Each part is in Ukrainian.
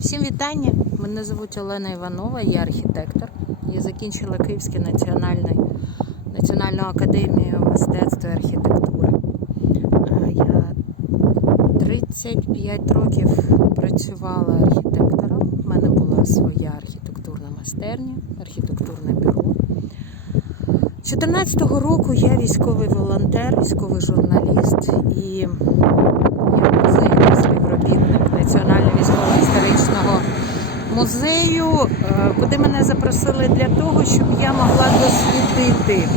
Всім вітання! Мене звуть Олена Іванова, я архітектор. Я закінчила Київський національний, Національну академію мистецтва і архітектури. Е, Я 35 років працювала архітектором. У мене була своя архітектурна майстерня, архітектурне бюро. З 14-го року я військовий волонтер, військовий журналіст і я музейний співробітник Національного військово-історичного музею, е, куди мене запросили для того, щоб я могла дослідити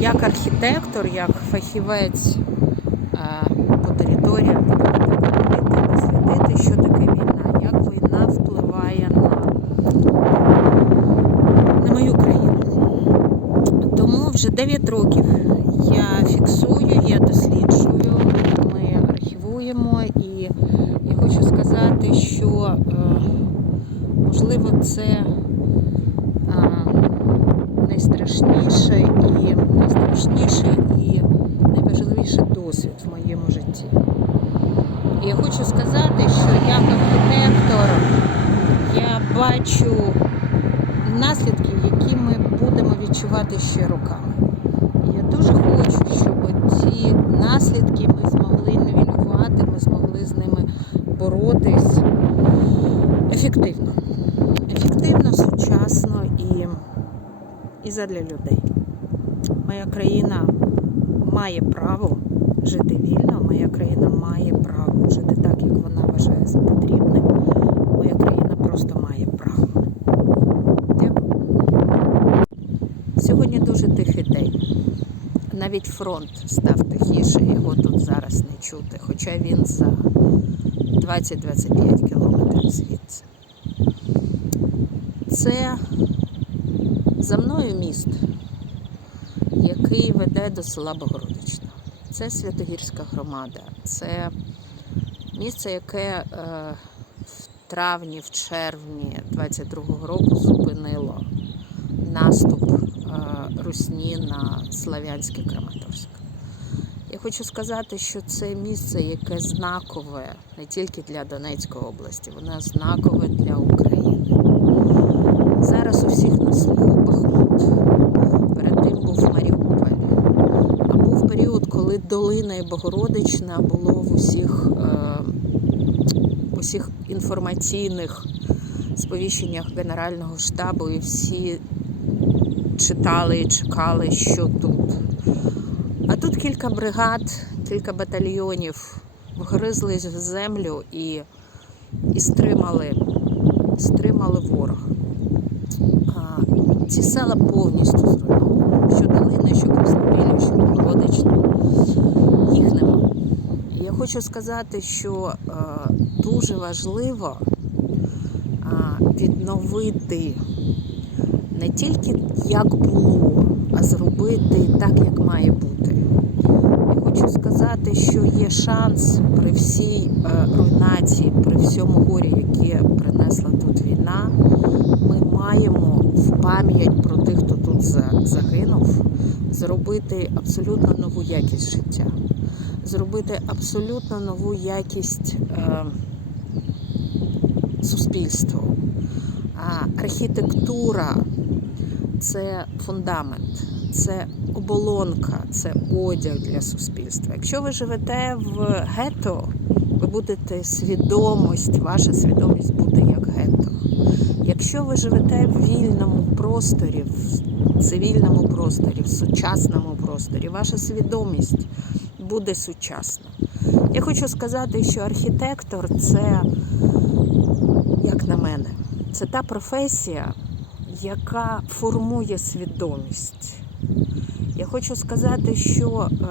як архітектор, як фахівець по територіям, дослідити, що таке війна, як війна впливає на, мою країну. Тому вже 9 років я фіксую, я досліджую, ми архівуємо, і що е, можливо це е, найстрашніший і найстрашніший і найважливіший досвід в моєму житті. І я хочу сказати, що як архітектор я бачу наслідків, які ми будемо відчувати ще роками. Я дуже хочу, щоб ці наслідки ми змогли нівелювати, ми змогли з ними боротись ефективно. Ефективно, сучасно і, і задля людей. Моя країна має право жити вільно, моя країна має право жити так, як вона вважає за потрібне. Моя країна просто має право. Дякую. Сьогодні дуже тихий день. Навіть фронт став тихіше, його тут зараз не чути, хоча він за 20-25 кілометрів звідси. Це за мною міст, який веде до села Богородична. Це Святогірська громада. Це місце, яке е, в травні, в червні 22-го року зупинило наступ е, Русні на Слав'янський Краматорськ. Я хочу сказати, що це місце, яке знакове не тільки для Донецької області, воно знакове для України. Зараз у всіх на Бахмут. Перед тим був Маріуполь. А був період, коли Долина і Богородична було в усіх, е, в усіх інформаційних сповіщеннях Генерального штабу, і всі читали і чекали, що тут. А тут кілька бригад, кілька батальйонів вгризлись в землю і, і стримали, стримали ворога. Ці села повністю зруйновані. Що Долина, що Краснопілля, що Богородична. Їх нема. Я хочу сказати, що е, дуже важливо відновити не тільки як було, а зробити так, як має бути. Я хочу сказати, що є шанс при всій е, руйнації, при всьому горі, яке принесла тут війна, ми маємо в пам'ять про тих, хто тут за- загинув, зробити абсолютно нову якість життя, зробити абсолютно нову якість е, суспільства. Архітектура це фундамент, це оболонка, це одяг для суспільства. Якщо ви живете в гетто, ви будете свідомість, ваша свідомість буде як. Якщо ви живете в вільному просторі, в цивільному просторі, в сучасному просторі, ваша свідомість буде сучасна. Я хочу сказати, що архітектор це, як на мене, це та професія, яка формує свідомість. Я хочу сказати, що е,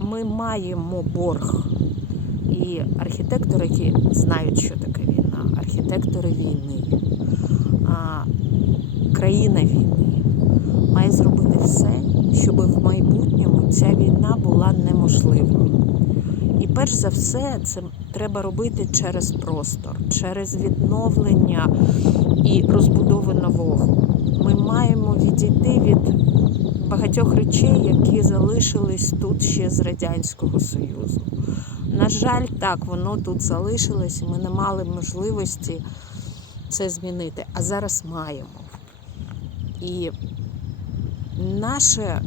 ми маємо борг. І архітектори, які знають, що таке архітектори війни, а, країна війни має зробити все, щоб в майбутньому ця війна була неможлива. І перш за все, це треба робити через простор, через відновлення і розбудови нового. Ми маємо відійти від багатьох речей, які залишились тут ще з Радянського Союзу. На жаль, так, воно тут залишилось, ми не мали можливості це змінити. А зараз маємо. І наша,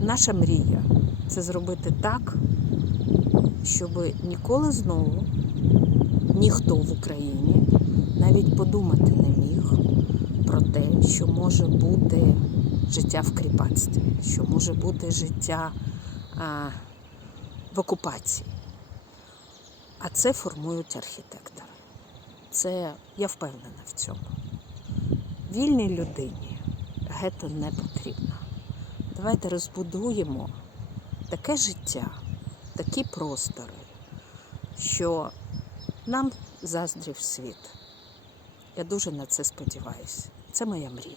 наша мрія це зробити так, щоб ніколи знову ніхто в Україні навіть подумати не міг про те, що може бути життя в кріпацтві, що може бути життя а, в окупації. А це формують архітектори. Це я впевнена в цьому. Вільній людині гето не потрібно. Давайте розбудуємо таке життя, такі простори, що нам заздрів світ. Я дуже на це сподіваюся. Це моя мрія.